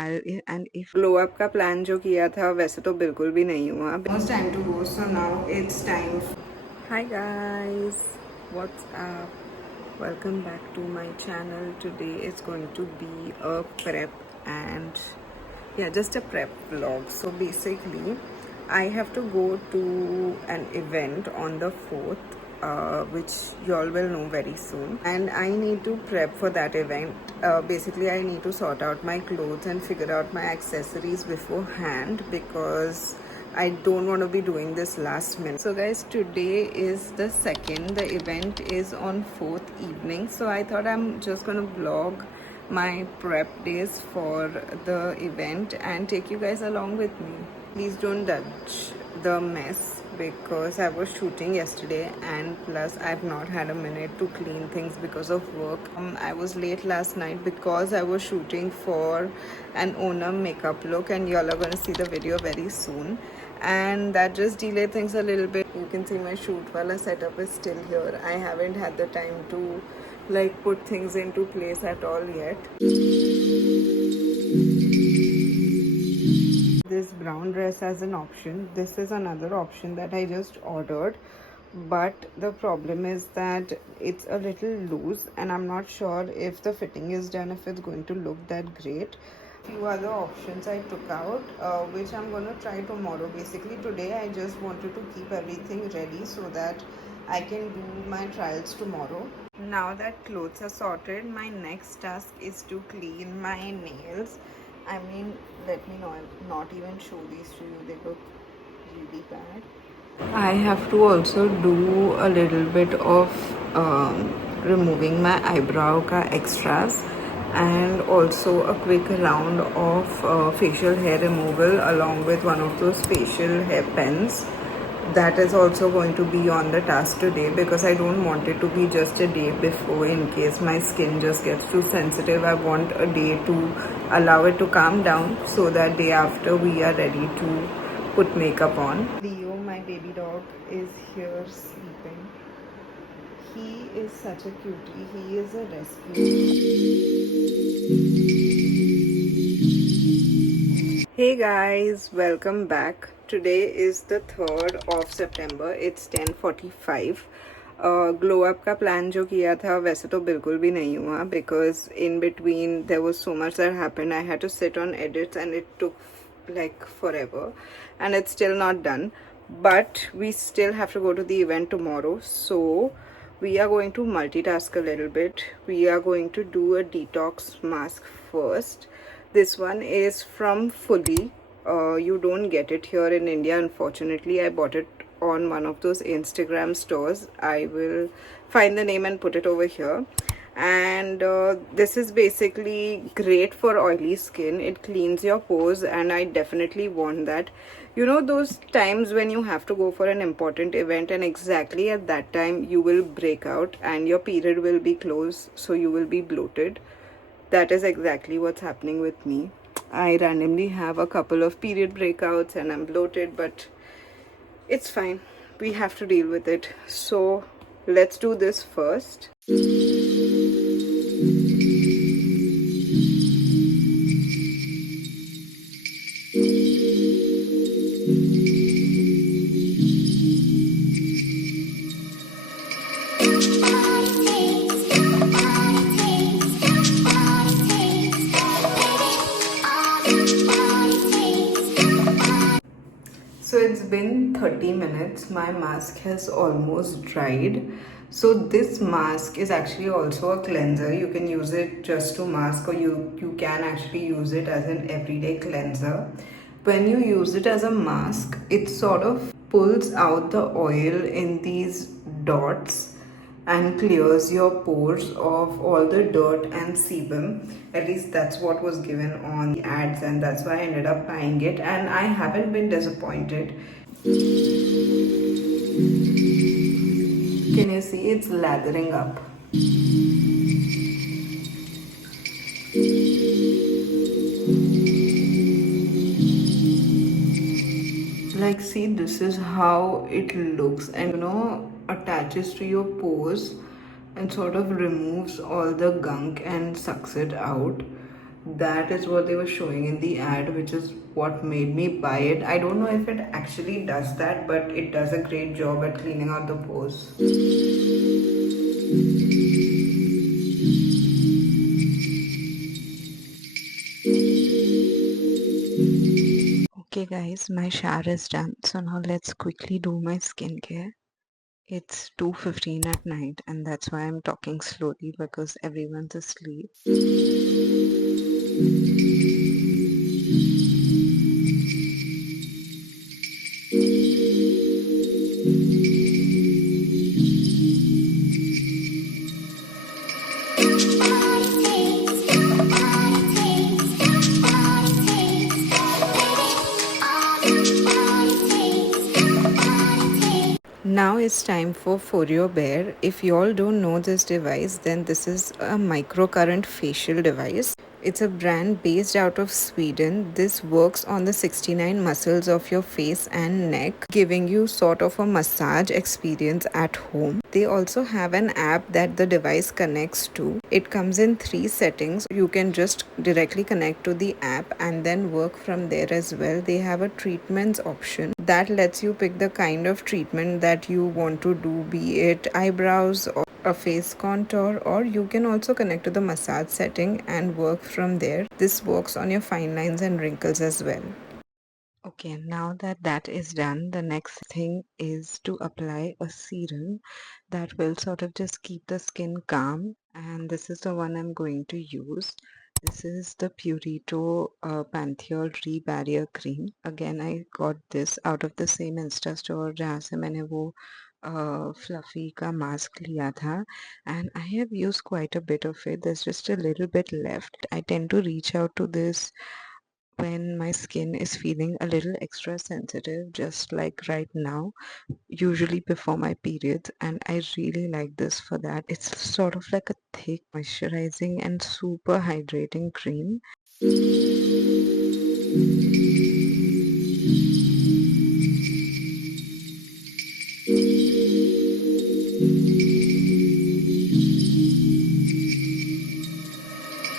and if glow up का plan जो किया था वैसे तो बिल्कुल भी नहीं हुआ. Almost time to go, so now it's time. Hi guys, what's up? Welcome back to my channel. Today is going to be a prep and yeah, just a prep vlog. So basically I have to go to an event on the 4th, which you all will know very soon, and I need to prep for that event. Basically I need to sort out my clothes and figure out my accessories beforehand because I don't want to be doing this last minute. So guys, today is the 2nd. The event is on 4th evening, so I thought I'm just gonna vlog my prep days for the event and take you guys along with me. Please don't judge the mess because I was shooting yesterday and plus I've not had a minute to clean things because of work. I was late last night because I was shooting for an Onam makeup look, and y'all are going to see the video very soon, and that just delayed things a little bit. You can see my shoot while setup is still here. I haven't had the time to like put things into place at all yet. This brown dress as an option. This is another option that I just ordered, but the problem is that it's a little loose and I'm not sure if the fitting is done, if it's going to look that great. Few other options I took out, which I'm going to try tomorrow. Basically today I just wanted to keep everything ready so that I can do my trials tomorrow. Now that clothes are sorted, my next task is to clean my nails. I mean, let me not even show these to you, they look really bad. I have to also do a little bit of removing my eyebrow ka extras, and also a quick round of facial hair removal along with one of those facial hair pens. That is also going to be on the task today because I don't want it to be just a day before in case my skin just gets too sensitive. I want a day to allow it to calm down so that day after we are ready to put makeup on. Leo, my baby dog, is here sleeping. He is such a cutie. He is a rescue. Hey guys, welcome back. Today is the 3rd of September. It's 10:45. Glow up का plan जो किया था वैसे तो बिल्कुल भी नहीं हुआ because in between there was so much that happened. I had to sit on edits and it took like forever, and it's still not done. But we still have to go to the event tomorrow, so we are going to multitask a little bit. We are going to do a detox mask first. This one is from Fully. You don't get it here in India, unfortunately. I bought it on one of those Instagram stores. I will find the name and put it over here. And this is basically great for oily skin. It cleans your pores and I definitely want that. You know those times when you have to go for an important event and exactly at that time you will break out and your period will be close, so you will be bloated. That is exactly what's happening with me. I randomly have a couple of period breakouts and I'm bloated, but it's fine. We have to deal with it. So let's do this first. So it's been 30 minutes. My mask has almost dried. So this mask is actually also a cleanser. You can use it just to mask, or you can actually use it as an everyday cleanser. When you use it as a mask, it sort of pulls out the oil in these dots and clears your pores of all the dirt and sebum. At least that's what was given on the ads, and that's why I ended up buying it, and I haven't been disappointed. Can you see it's lathering up? Like, see, this is how it looks, and you know, attaches to your pores and sort of removes all the gunk and sucks it out. That is what they were showing in the ad, which is what made me buy it. I don't know if it actually does that, but it does a great job at cleaning out the pores. Okay guys, my shower is done. So now let's quickly do my skincare. It's 2:15 at night and that's why I'm talking slowly because everyone's asleep. Now it's time for FOREO Bear. If you all don't know this device, then this is a microcurrent facial device. It's a brand based out of Sweden. This works on the 69 muscles of your face and neck, giving you sort of a massage experience at home. They also have an app that the device connects to. It comes in 3 settings. You can just directly connect to the app and then work from there as well. They have a treatments option that lets you pick the kind of treatment that you want to do, be it eyebrows or a face contour, or you can also connect to the massage setting and work from there. This works on your fine lines and wrinkles as well. Okay, now that that is done, the next thing is to apply a serum that will sort of just keep the skin calm, and this is the one I'm going to use. This is the Purito panthenol Barrier Cream. Again, I got this out of the same Insta store जहाँ से मैंने वो fluffy का mask लिया था, and I have used quite a bit of it. There's just a little bit left. I tend to reach out to this when my skin is feeling a little extra sensitive, just like right now, usually before my periods, and I really like this for that. It's sort of like a thick moisturizing and super hydrating cream.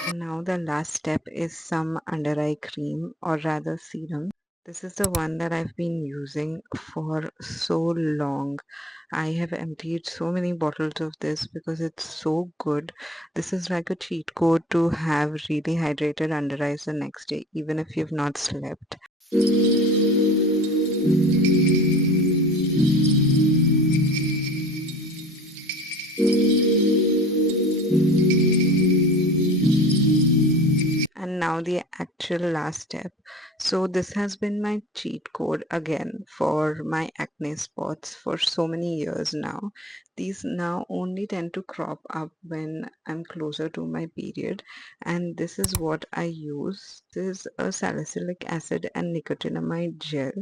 And now the last step is some under eye cream, or rather serum. This is the one that I've been using for so long. I have emptied so many bottles of this because it's so good. This is like a cheat code to have really hydrated under eyes the next day, even if you've not slept. And now the actual last step. So this has been my cheat code again for my acne spots for so many years now. These now only tend to crop up when I'm closer to my period, and this is what I use. This is a salicylic acid and nicotinamide gel.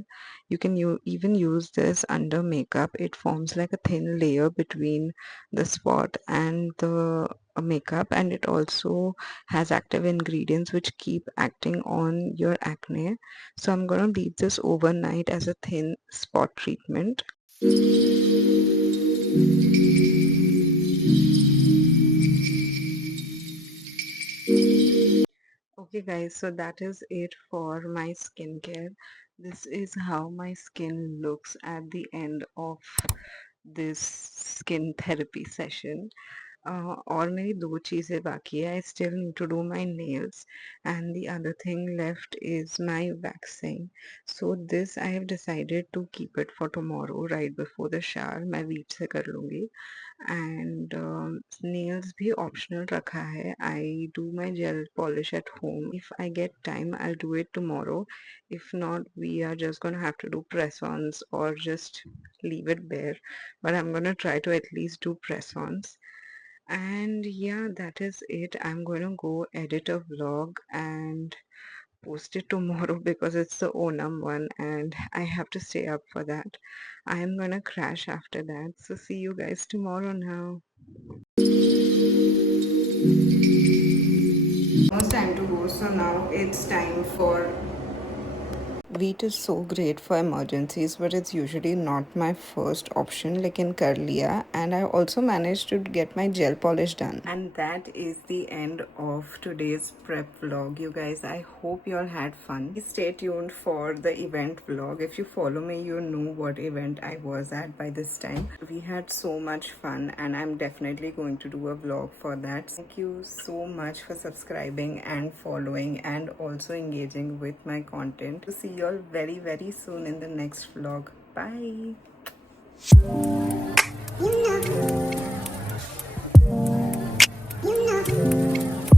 You can even use this under makeup. It forms like a thin layer between the spot and the makeup, and it also has active ingredients which keep acting on your acne. So I'm going to leave this overnight as a thin spot treatment. Okay guys, so that is it for my skincare. This is how my skin looks at the end of this skin therapy session. और मेरी दो चीज़ें बाकी है. I still need to do my nails, and the other thing left is my waxing. So this I have decided to keep it for tomorrow right before the shower. मैं weep से कर लूँगी. And nails भी optional रखा है. I do my gel polish at home. If I get time, I'll do it tomorrow. If not, we are just gonna have to do press-ons or just leave it bare. But I'm gonna try to at least do press-ons. And yeah, that is it. I'm going to go edit a vlog and post it tomorrow because it's the Onam one and I have to stay up for that. I'm going to crash after that. So see you guys tomorrow now. Almost time to go. So now it's time for Wheat is so great for emergencies, but it's usually not my first option like in कर लिया. And I also managed to get my gel polish done. And that is the end of today's prep vlog, you guys. I hope you all had fun. Stay tuned for the event vlog. If you follow me, you know what event I was at by this time. We had so much fun, and I'm definitely going to do a vlog for that. Thank you so much for subscribing and following and also engaging with my content. To see you all very soon in the next vlog. Bye.